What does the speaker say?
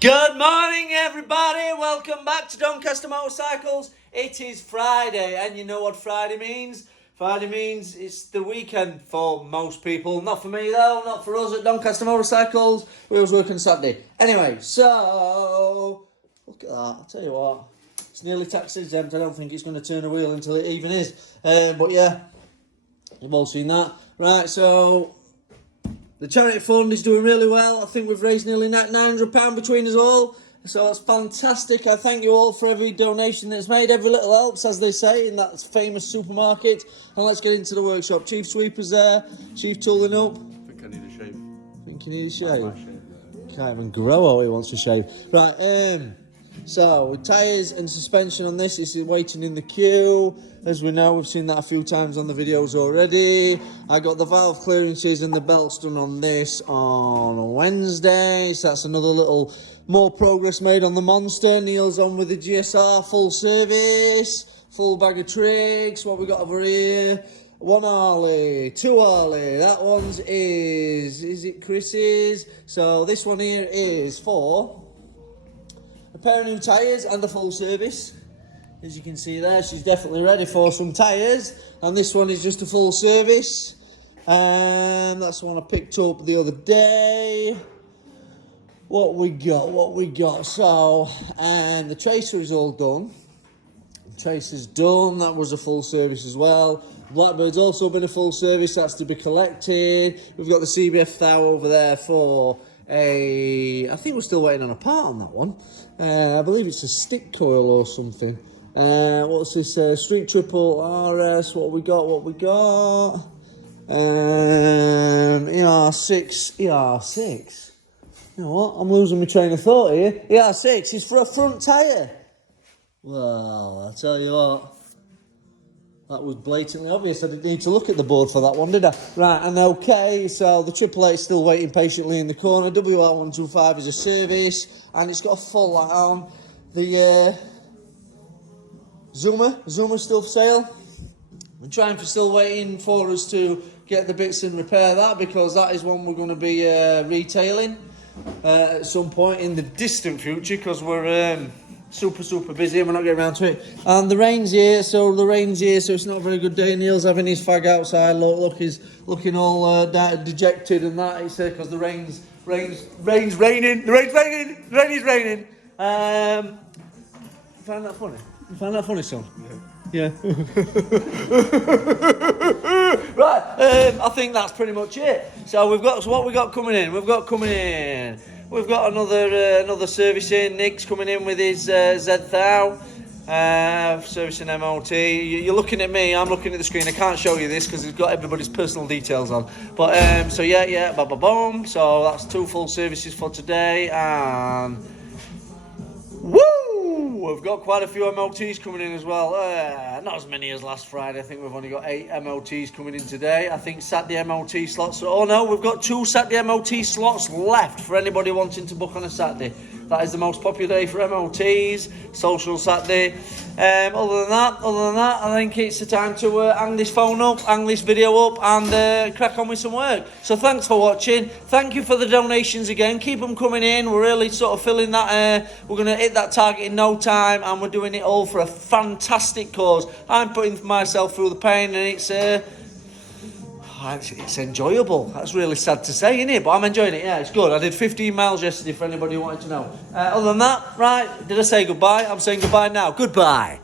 Good morning, everybody. Welcome back to Doncaster Motorcycles. It is Friday, and you know what Friday means? Friday means it's the weekend for most people. Not for me, though. Not for us at Doncaster Motorcycles. We always work on Saturday. Anyway, so look at that. I'll tell you what. It's nearly tax exempt. I don't think it's going to turn a wheel until it even is. But yeah, you've all seen that. Right, so the charity fund is doing really well. I think we've raised nearly £900 between us all. So that's fantastic. I thank you all for every donation that's made. Every little helps, as they say, in that famous supermarket. And let's get into the workshop. Chief Sweeper's there. Chief tooling up. I think I need a shave. Think you need a shave? Can't even grow how he wants to shave. Right, so with tyres and suspension on this, it's waiting in the queue. As we know, we've seen that a few times on the videos already. I got the valve clearances and the belts done on this on Wednesday. So that's another little more progress made on the Monster. Neil's on with the GSR, full service, full bag of tricks. What we got over here? One Harley, two Harley. That one's is it Chris's? So this one here is for a pair of new tyres and a full service. As you can see there, she's definitely ready for some tyres. And this one is just a full service. And that's the one I picked up the other day. What we got? So, and the tracer is all done. The tracer's done. That was a full service as well. Blackbird's also been a full service. That's to be collected. We've got the CBF Thou over there for I think we're still waiting on a part on that one. I believe it's a stick coil or something. What's this? Street Triple RS. What we got? ER6. You know what? I'm losing my train of thought here. ER6 is for a front tyre. Well, I'll tell you what. That was blatantly obvious. I didn't need to look at the board for that one, did I? Right, and okay, so the Triple A is still waiting patiently in the corner. WR125 is a service, and it's got a full light on. The Zoomer's still for sale. Still waiting for us to get the bits and repair that, because that is one we're going to be retailing at some point in the distant future, because we're super busy and we're not getting around to it. And the rain's here, so it's not a very good day. Neil's having his fag outside. Look, he's looking all dejected and that. It's because the rain's raining. The rain is raining. You find that funny? You find that funny, son? Yeah. Right, I think that's pretty much it. So what we got coming in? We've got another service in. Nick's coming in with his Z Thou, servicing MOT. You're looking at me, I'm looking at the screen. I can't show you this because it's got everybody's personal details on. But so yeah, boom. So that's 2 full services for today, and woo! We've got quite a few MOTs coming in as well. Not as many as last Friday. I think we've only got 8 MOTs coming in today. I think Saturday MOT slots. Oh no, we've got 2 Saturday MOT slots left for anybody wanting to book on a Saturday. That is the most popular day for MOTs, social Saturday. Other than that, I think it's the time to hang this phone up, hang this video up, and crack on with some work. So thanks for watching. Thank you for the donations again. Keep them coming in. We're really sort of filling that. We're going to hit that target in no time, and we're doing it all for a fantastic cause. I'm putting myself through the pain, and it's enjoyable. That's really sad to say, isn't it? But I'm enjoying it. Yeah, it's good. I did 15 miles yesterday, for anybody who wanted to know. Other than that, right, did I say goodbye? I'm saying goodbye now. Goodbye.